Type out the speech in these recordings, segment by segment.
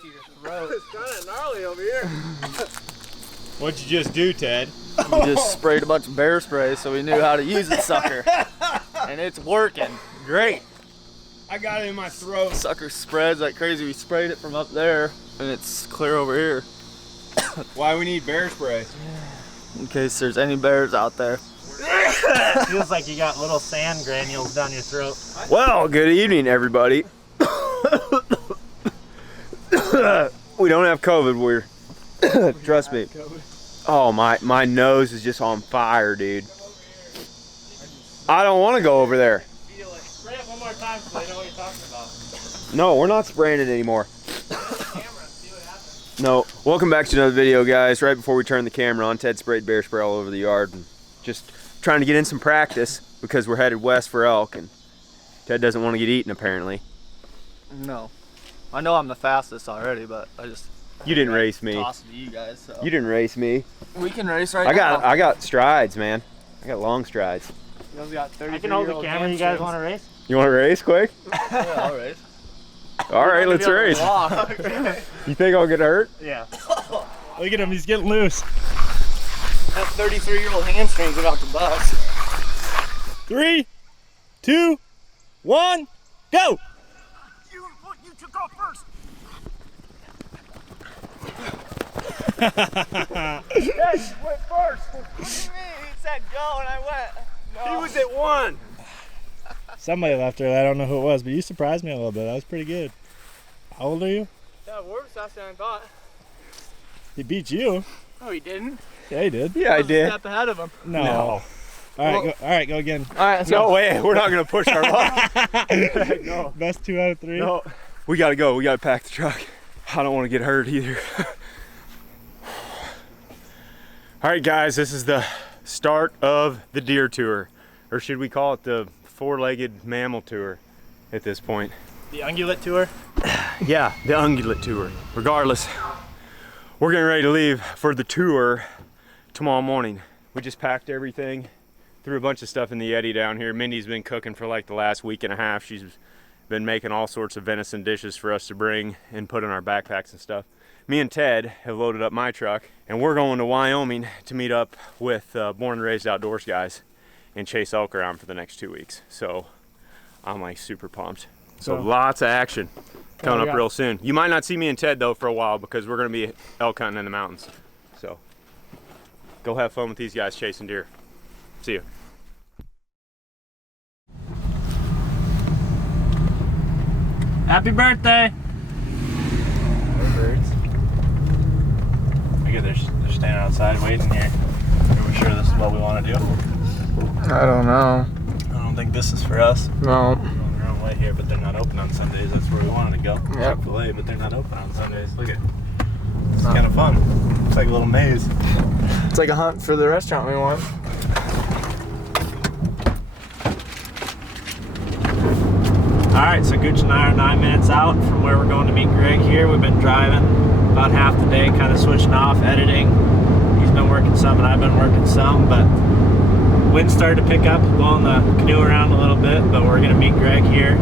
to your throat. It's kind of gnarly over here. What'd you just do, Ted? We just sprayed a bunch of bear spray so we knew how to use the sucker. And it's working great. I got it in my throat. Sucker spreads like crazy. We sprayed it from up there and it's clear over here. Why we need bear spray? In case there's any bears out there. Feels like you got little sand granules down your throat. Well, good evening, everybody. We don't have COVID. We're trust me. Oh, my nose is just on fire, dude. I don't want to go over there. Spray it one more time so they know what you're talking about. No, we're not spraying it anymore. No. Welcome back to another video, guys. Right before we turn the camera on, Ted sprayed bear spray all over the yard and just trying to get in some practice because we're headed west for elk and Ted doesn't want to get eaten apparently. No. I know I'm the fastest already, but I just... You didn't race me. Toss it to you guys, so. You didn't race me. We can race right now. I got strides, man. I got long strides. You guys got 30. I can hold the camera. You guys want to race? You want to race quick? Yeah, I'll race. All right, let's race. You think I'll get hurt? Yeah. Look at him, he's getting loose. That 33-year-old hamstrings about to bust. 3, 2, 1, go! You took off first. Yes, went first. What do you mean? He said go and I went. No. He was at 1. Somebody left early, I don't know who it was, but you surprised me a little bit. That was pretty good. How old are you? Yeah, we're faster than I thought. He beat you. No, he didn't. Yeah, he did. Yeah, I did. A step ahead of him. No. No. All right, go again. All right, let's No go. way, we're not gonna push our luck. No. Best 2 out of 3. No. We gotta go, we gotta pack the truck. I don't wanna get hurt either. All right, guys, this is the start of the deer tour. Or should we call it the four-legged mammal tour at this point? The ungulate tour? Yeah, the ungulate tour. Regardless, we're getting ready to leave for the tour tomorrow morning. We just packed everything, threw a bunch of stuff in the Yeti down here. Mindy's been cooking for like the last week and a half. She's been making all sorts of venison dishes for us to bring and put in our backpacks and stuff. Me and Ted have loaded up my truck and we're going to Wyoming to meet up with Born and Raised Outdoors guys and chase elk around for the next 2 weeks. So I'm like super pumped. So lots of action coming up real soon. You might not see me and Ted though for a while because we're gonna be elk hunting in the mountains. So go have fun with these guys chasing deer. See you. Happy birthday! Birds. Look at they're standing outside waiting here. Are we sure this is what we want to do? I don't know. I don't think this is for us. No. We're on the way here, but they're not open on Sundays. That's where we wanted to go. Yep. Chick-fil-A, but they're not open on Sundays. Look at it. It's kind of fun. It's like a little maze. It's like a hunt for the restaurant we want. Alright, so Gooch and I are 9 minutes out from where we're going to meet Greg here. We've been driving about half the day, kind of switching off, editing. He's been working some and I've been working some, but wind started to pick up, blowing the canoe around a little bit, but we're going to meet Greg here.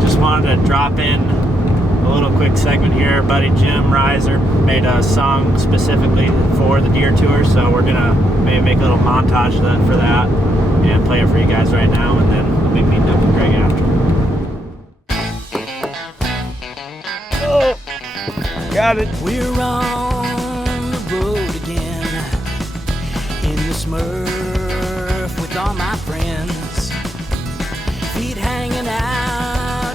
Just wanted to drop in a little quick segment here. Our buddy Jim Reiser made a song specifically for the deer tour, so we're going to maybe make a little montage for that and play it for you guys right now, and then we'll be meeting up with Greg after. Oh, got it. We're on the road again in the Smurf with all my friends, feet hanging out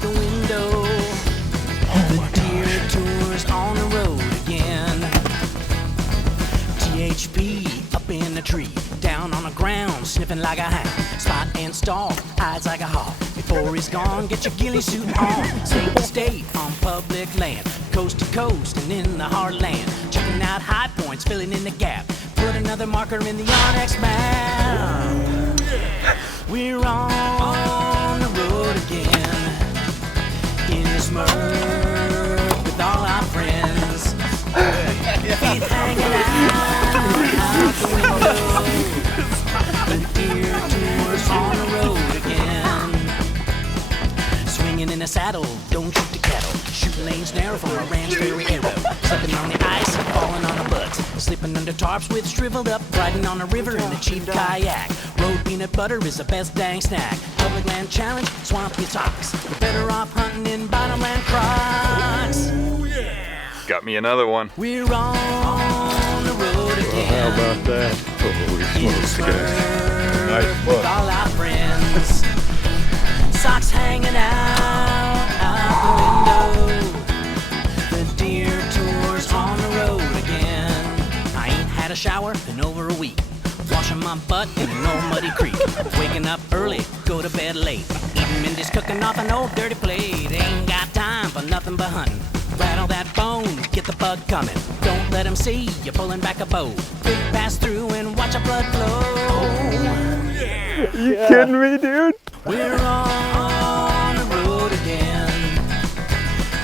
the window. The deer tour's on the road again. THP up in the tree, down on the ground, sniffing like a hound. Spot and stalk, eyes like a hawk. Before he's gone, get your ghillie suit on. State to state on public land, coast to coast and in the heartland. Checking out high points, filling in the gap. Put another marker in the Onyx map. We're on the road again in the Smurf with all our friends. Feet hanging out the window. The deer tour's on the road again. Swinging in a saddle, don't shoot the cattle. Shoot lanes narrow. arrow from a ranch fairy arrow. Slipping on the ice, falling on our butts. Sleeping under tarps with shriveled up. Riding on a river in a cheap kayak. Road peanut butter is the best dang snack. Public land challenge, swamp your socks. We're better off hunting in bottomland crocs. Got me another one. We're on the road again. How about that? Holy smokes, guys. Nice With book. all our friends. Socks hanging out the window. The deer tour's on the road again. I ain't had a shower in over a week. Washing my butt in an old muddy creek. Waking up early, go to bed late. Eating Mindy's cooking off an old dirty plate. Ain't got time for nothing but hunting. Rattle that bone, get the bug coming. Don't let him see you pulling back a bow. Quick pass through and watch our blood flow. You kidding me, dude? We're on the road again.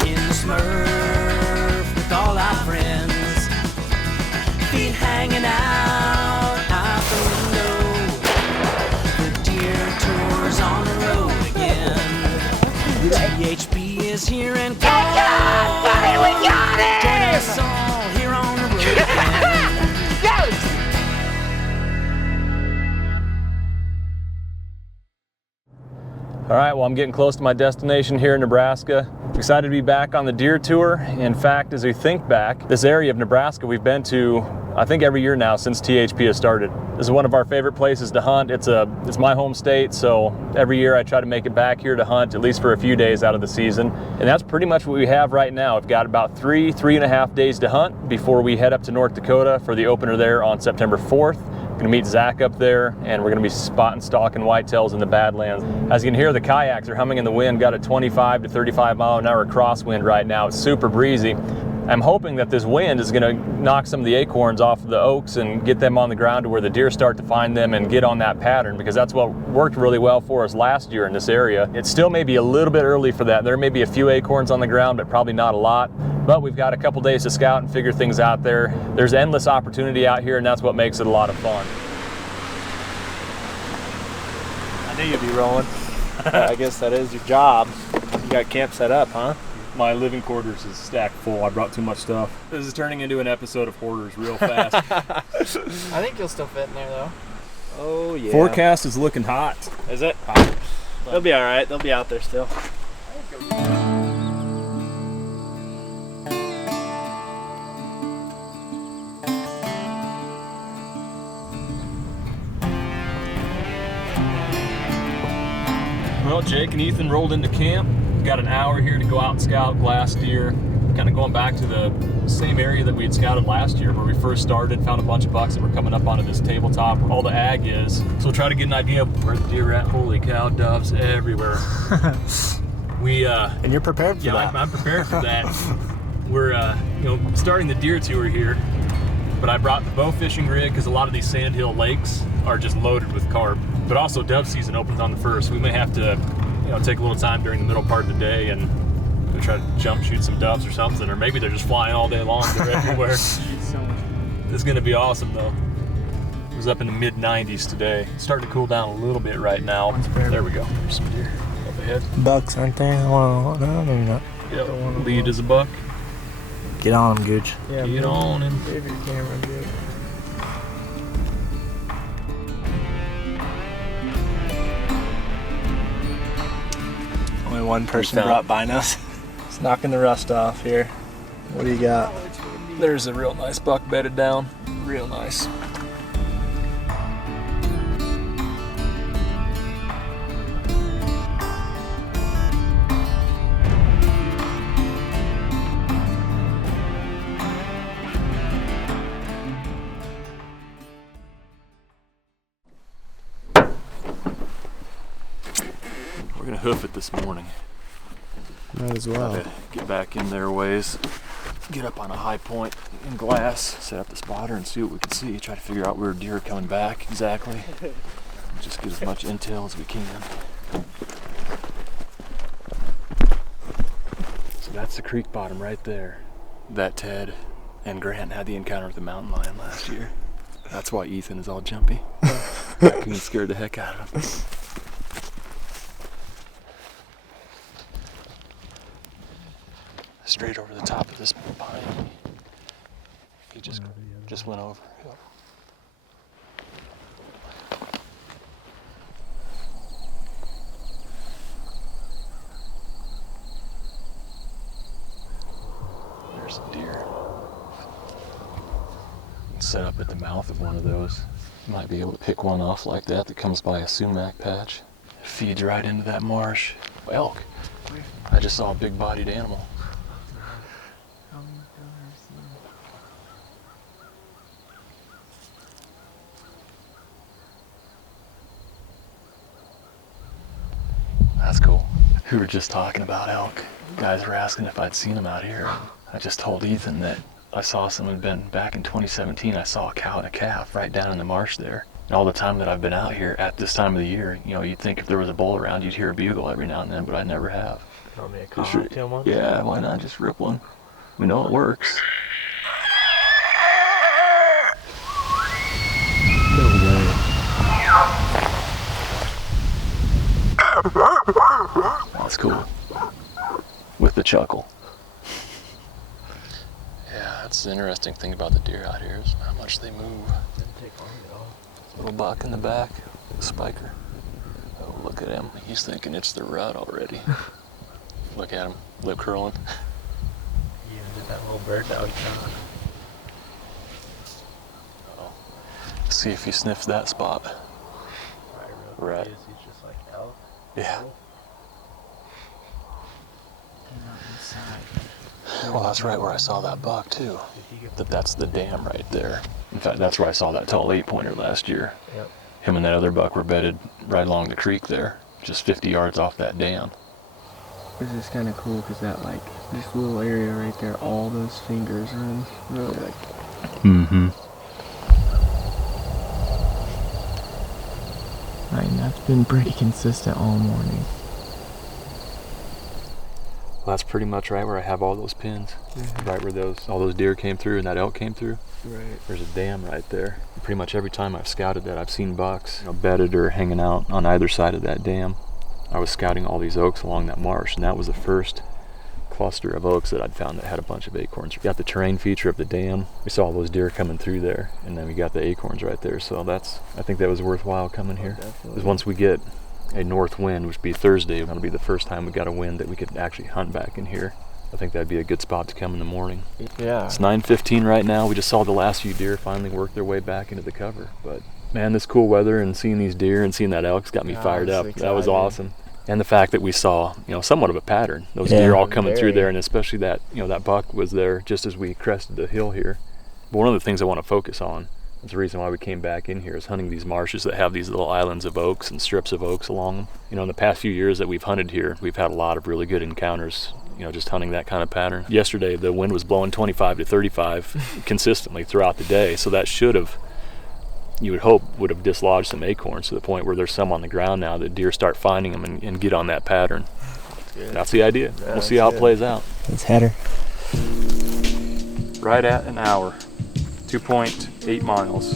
In the Smurf with all our friends. Feet hanging out the window. The deer tour's on the road again. THP is here and gone. Buddy, we got it! Join us all here on the road again. All right, well, I'm getting close to my destination here in Nebraska. Excited to be back on the deer tour. In fact, as we think back, this area of Nebraska we've been to, I think every year now since THP has started. This is one of our favorite places to hunt. It's my home state, so every year I try to make it back here to hunt at least for a few days out of the season. And that's pretty much what we have right now. We've got about three and a half days to hunt before we head up to North Dakota for the opener there on September 4th. Gonna meet Zach up there, and we're gonna be spotting, stalking whitetails in the Badlands. As you can hear, the kayaks are humming in the wind. Got a 25 to 35 mile an hour crosswind right now. It's super breezy. I'm hoping that this wind is gonna knock some of the acorns off of the oaks and get them on the ground to where the deer start to find them and get on that pattern, because that's what worked really well for us last year in this area. It still may be a little bit early for that. There may be a few acorns on the ground, but probably not a lot. But we've got a couple days to scout and figure things out there. There's endless opportunity out here, and that's what makes it a lot of fun. I knew you'd be rolling. I guess that is your job. You got camp set up, huh? My living quarters is stacked full. I brought too much stuff. This is turning into an episode of Hoarders real fast. I think you'll still fit in there though. Oh yeah. Forecast is looking hot. Is it? They'll be all right. They'll be out there still. Well, Jake and Ethan rolled into camp. We've got an hour here to go out and scout glass deer. Kind of going back to the same area that we had scouted last year where we first started, found a bunch of bucks that were coming up onto this tabletop where all the ag is. So we'll try to get an idea of where the deer are at. Holy cow, doves everywhere. And you're prepared for that. I'm prepared for that. We're starting the deer tour here, but I brought the bow fishing rig because a lot of these sandhill lakes are just loaded with carp. But also dove season opens on the 1st. We may have to, take a little time during the middle part of the day and try to jump shoot some doves or something, or maybe they're just flying all day long. They're everywhere. It's gonna be awesome though. It was up in the mid 90s today. It's starting to cool down a little bit right now. There we go. There's some deer up ahead. Bucks, aren't they? No, maybe not. Yep. Lead is a buck. Get on them, Gooch. Yeah, Get on him. Move your camera, dude. Only one person found- brought binos. It's knocking the rust off here. What do you got? There's a real nice buck bedded down. Real nice. We're gonna hoof it this morning. Might as well. Try to get back in their ways, get up on a high point in glass, set up the spotter and see what we can see. Try to figure out where deer are coming back exactly. Just get as much intel as we can. So that's the creek bottom right there. That Ted and Grant had the encounter with the mountain lion last year. That's why Ethan is all jumpy. Raccoon scared the heck out of him. straight over the top of this pine. He just went over. Yep. There's a deer. Set up at the mouth of one of those. You might be able to pick one off like that comes by a sumac patch. It feeds right into that marsh. Elk. I just saw a big-bodied animal. That's cool. We were just talking about elk. Guys were asking if I'd seen them out here. I just told Ethan that I saw some had been back in 2017. I saw a cow and a calf right down in the marsh there. And all the time that I've been out here at this time of the year, you know, you'd think if there was a bull around, you'd hear a bugle every now and then, but I never have. Want me to call one? Yeah, why not just rip one? We know it works. That's cool. With the chuckle. Yeah, that's the interesting thing about the deer out here is how much they move. Little buck in the back, spiker. Oh, look at him. He's thinking it's the rut already. Look at him, lip curling. He even did that little bird dog shot. Oh. See if he sniffs that spot. Right. He's just like elk. Yeah. Well, that's right where I saw that buck too. That's the dam right there. In fact, that's where I saw that tall 8-pointer last year. Yep. Him and that other buck were bedded right along the creek there, just 50 yards off that dam. This is kind of cool because that, like, this little area right there, all those fingers are in, really, like... Mm-hmm. I mean, that's been pretty consistent all morning. Well, that's pretty much right where I have all those pins. Mm-hmm. Right where all those deer came through and that elk came through. Right. There's a dam right there. Pretty much every time I've scouted that, I've seen bucks, you know, bedded or hanging out on either side of that dam. I was scouting all these oaks along that marsh, and that was the first cluster of oaks that I'd found that had a bunch of acorns. We got the terrain feature of the dam. We saw all those deer coming through there, and then we got the acorns right there. So I think that was worthwhile coming here. Because once we get a north wind, which would be Thursday, that'll be the first time we got a wind that we could actually hunt back in here. I think that'd be a good spot to come in the morning. Yeah. It's 9:15 right now. We just saw the last few deer finally work their way back into the cover. But man, this cool weather and seeing these deer and seeing that elk's got me fired up. That was awesome. And the fact that we saw, you know, somewhat of a pattern. Those deer all coming through there, and especially that, you know, that buck was there just as we crested the hill here. But one of the things I want to focus on, that's the reason why we came back in here, is hunting these marshes that have these little islands of oaks and strips of oaks along them. You know, in the past few years that we've hunted here, we've had a lot of really good encounters, you know, just hunting that kind of pattern. Yesterday, the wind was blowing 25 to 35 consistently throughout the day, so that should have, you would hope, would have dislodged some acorns to the point where there's some on the ground now that deer start finding them and get on that pattern. That's the idea. We'll see how it plays out. Let's head her. Right at an hour, 2.8 miles.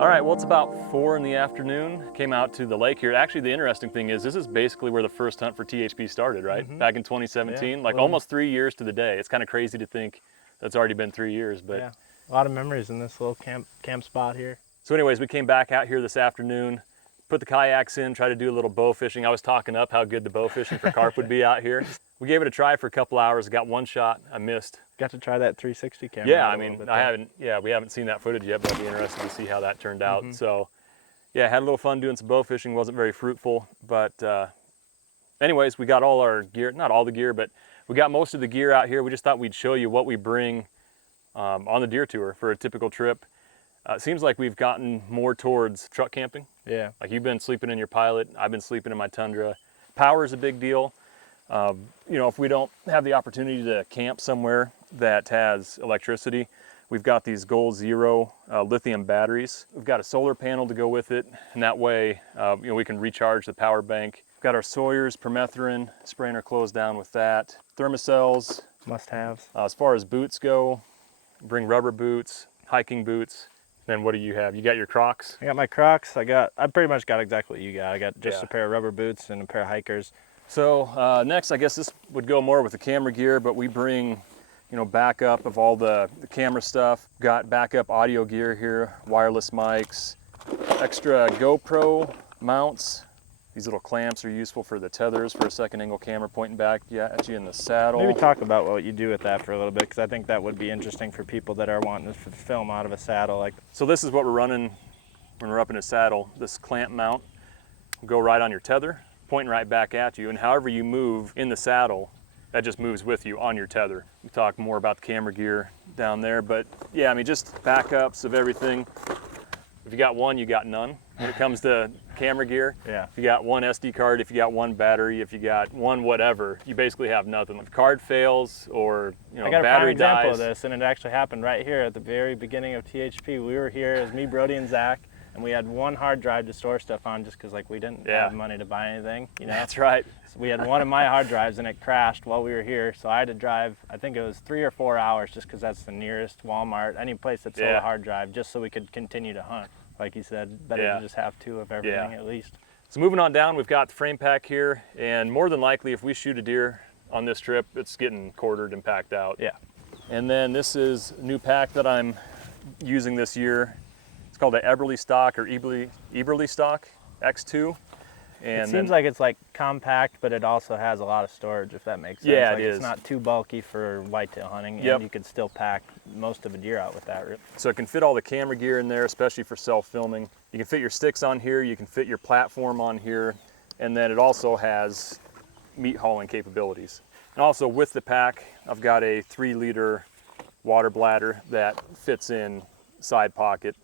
All right, well, it's about 4 in the afternoon. Came out to the lake here. Actually, the interesting thing is this is basically where the first hunt for THP started, right? Mm-hmm. Back in 2017, like almost 3 years to the day. It's kind of crazy to think that's already been 3 years, but yeah, a lot of memories in this little camp spot here. So anyways, we came back out here this afternoon, put the kayaks in, tried to do a little bow fishing. I was talking up how good the bow fishing for carp would be out here. We gave it a try for a couple hours, got one shot, I missed. Got to try that 360 camera. Yeah, I mean, we haven't seen that footage yet, but I'd be interested to see how that turned out. Mm-hmm. So yeah, had a little fun doing some bow fishing, wasn't very fruitful, but anyways, we got all our gear, not all the gear, but we got most of the gear out here. We just thought we'd show you what we bring on the deer tour for a typical trip. It seems like we've gotten more towards truck camping. Yeah. Like you've been sleeping in your Pilot, I've been sleeping in my Tundra. Power is a big deal. You know, if we don't have the opportunity to camp somewhere that has electricity, we've got these Gold Zero lithium batteries. We've got a solar panel to go with it, and that way, you know, we can recharge the power bank. We've got our Sawyer's permethrin, spraying our clothes down with that. Thermocells, Must-haves. As far as boots go, bring rubber boots, hiking boots. Then what do you have? You got your Crocs? I got my Crocs. I pretty much got exactly what you got. I got just Yeah. a pair of rubber boots and a pair of hikers. So next, I guess this would go more with the camera gear, but we bring, backup of all the camera stuff. Got backup audio gear here, wireless mics, extra GoPro mounts. These little clamps are useful for the tethers for a second angle camera pointing back at you in the saddle. Maybe talk about what you do with that for a little bit, because I think that would be interesting for people that are wanting to film out of a saddle. So this is what we're running when we're up in a saddle. This clamp mount will go right on your tether, pointing right back at you, and however you move in the saddle, that just moves with you on your tether. We talk more about the camera gear down there, but yeah, I mean, just backups of everything. If you got one, you got none when it comes to camera gear. Yeah. If you got one SD card, if you got one battery, if you got one whatever, you basically have nothing. If card fails or I got a prime battery example dies. of this, and it actually happened right here at the very beginning of THP. We were here as me, Brody, and Zach, and we had one hard drive to store stuff on just because we didn't have money to buy anything. That's right. So we had one of my hard drives and it crashed while we were here, so I had to drive, I think it was 3 or 4 hours, just because that's the nearest Walmart, any place that sold a hard drive, just so we could continue to hunt. Like you said, better to just have 2 of everything at least. So moving on down, we've got the frame pack here, and more than likely if we shoot a deer on this trip, it's getting quartered and packed out. Yeah. And then this is a new pack that I'm using this year. It's called the Eberly Stock or Eberly Stock X2. And it seems like it's compact, but it also has a lot of storage, if that makes sense. Yeah, it is. It's not too bulky for whitetail hunting, and you could still pack most of a deer out with that. So it can fit all the camera gear in there, especially for self-filming. You can fit your sticks on here, you can fit your platform on here, and then it also has meat hauling capabilities. And also with the pack, I've got a 3-liter water bladder that fits in side pocket.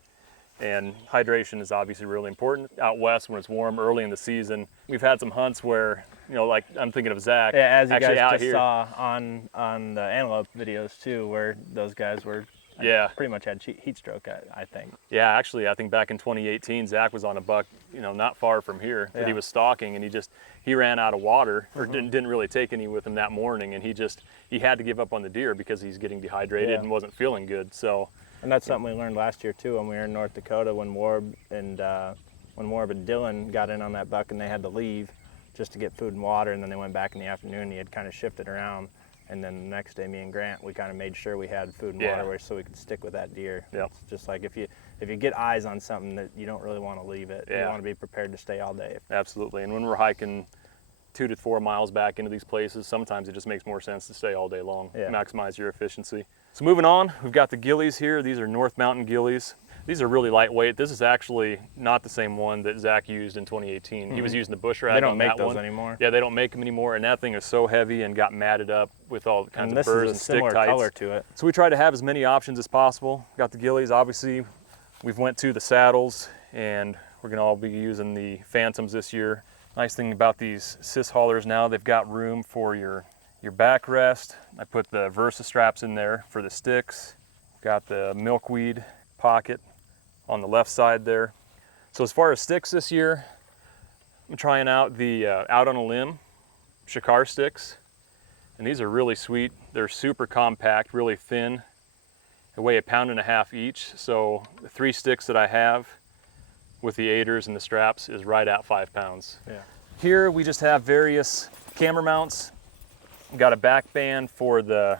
And hydration is obviously really important. Out west when it's warm early in the season, we've had some hunts where, like I'm thinking of Zach. Yeah, as you actually guys out just here. saw on the antelope videos too, where those guys were pretty much had heat stroke, I think. Yeah, actually, I think back in 2018, Zach was on a buck, not far from here that he was stalking, and he ran out of water, or didn't really take any with him that morning, and he had to give up on the deer because he's getting dehydrated and wasn't feeling good. So. And that's something we learned last year too when we were in North Dakota, when Warb and Dylan got in on that buck and they had to leave just to get food and water, and then they went back in the afternoon. He had kind of shifted around, and then the next day, me and Grant, we kind of made sure we had food and water so we could stick with that deer. It's just like if you get eyes on something that you don't really want to leave it, you want to be prepared to stay all day. Absolutely, and when we're hiking 2 to 4 miles back into these places, sometimes it just makes more sense to stay all day long, maximize your efficiency. So moving on, we've got the gillies here. These are North Mountain gillies. These are really lightweight. This is actually not the same one that Zach used in 2018. He was using the bush rag. They don't make those anymore. Yeah, they don't make them anymore, and that thing is so heavy and got matted up with all kinds of burrs and stick similar tights. color to it. So we try to have as many options as possible. Got the gillies, obviously. We've went to the saddles, and we're gonna all be using the Phantoms this year. Nice thing about these cis haulers now, they've got room for your backrest. I put the Versa straps in there for the sticks. Got the milkweed pocket on the left side there. So as far as sticks this year, I'm trying out the Out on a Limb Shakar sticks. And these are really sweet. They're super compact, really thin. They weigh 1.5 pounds each. So the 3 sticks that I have with the aiders and the straps is right at 5 pounds. Yeah. Here we just have various camera mounts. We've got a back band for the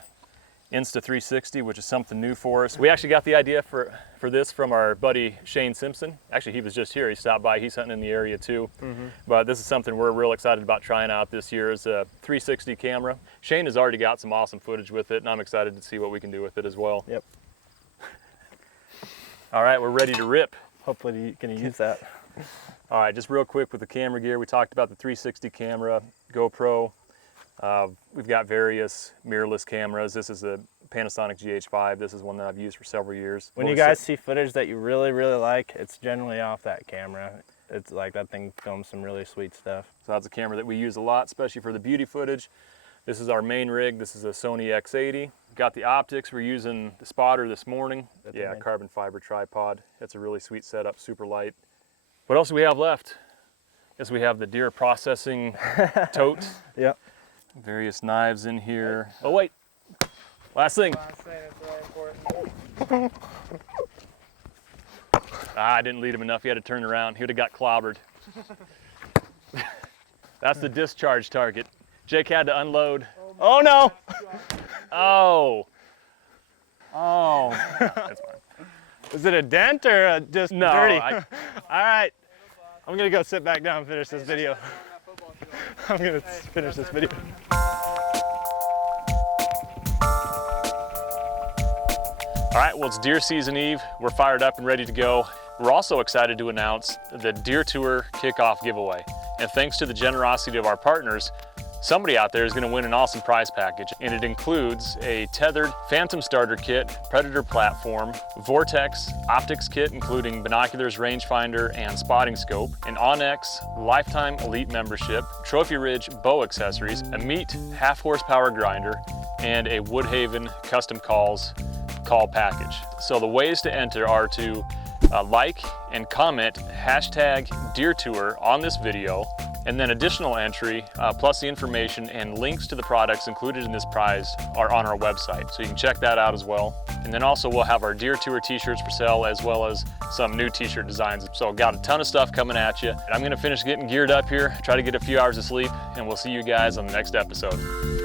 Insta360, which is something new for us. We actually got the idea for this from our buddy Shane Simpson. Actually, he was just here. He stopped by. He's hunting in the area too. But this is something we're real excited about trying out this year. Is a 360 camera. Shane has already got some awesome footage with it, and I'm excited to see what we can do with it as well. Yep. All right, we're ready to rip. Hopefully you can use that. All right, just real quick with the camera gear. We talked about the 360 camera, GoPro. We've got various mirrorless cameras. This is a Panasonic GH5. This is one that I've used for several years. When you guys see footage that you really, really like, it's generally off that camera. It's like that thing films some really sweet stuff. So that's a camera that we use a lot, especially for the beauty footage. This is our main rig. This is a Sony X80. Got the optics. We're using the spotter this morning. Yeah, carbon fiber tripod. It's a really sweet setup, super light. What else do we have left? Guess we have the deer processing tote. Yep. Various knives in here. Oh wait, Last thing. I didn't lead him enough. He had to turn around. He would have got clobbered. That's the discharge target. Jake had to unload. Oh no! Oh. Oh. That's fine. Is it a dent or just No, dirty? I- All right. I'm gonna go sit back down and finish this video. I'm gonna finish this video. All right, well, it's deer season eve. We're fired up and ready to go. We're also excited to announce the Deer Tour Kickoff giveaway. And thanks to the generosity of our partners, somebody out there is going to win an awesome prize package. And it includes a tethered Phantom starter kit, Predator platform, Vortex optics kit, including binoculars, rangefinder, and spotting scope, an Onyx Lifetime Elite membership, Trophy Ridge bow accessories, a Meat half horsepower grinder, and a Woodhaven custom calls call package. So the ways to enter are to like and comment #DeerTour on this video, and then additional entry plus the information and links to the products included in this prize are on our website, so you can check that out as well. And then also we'll have our Deer Tour t-shirts for sale, as well as some new t-shirt designs. So got a ton of stuff coming at you. I'm gonna finish getting geared up here, try to get a few hours of sleep, and we'll see you guys on the next episode.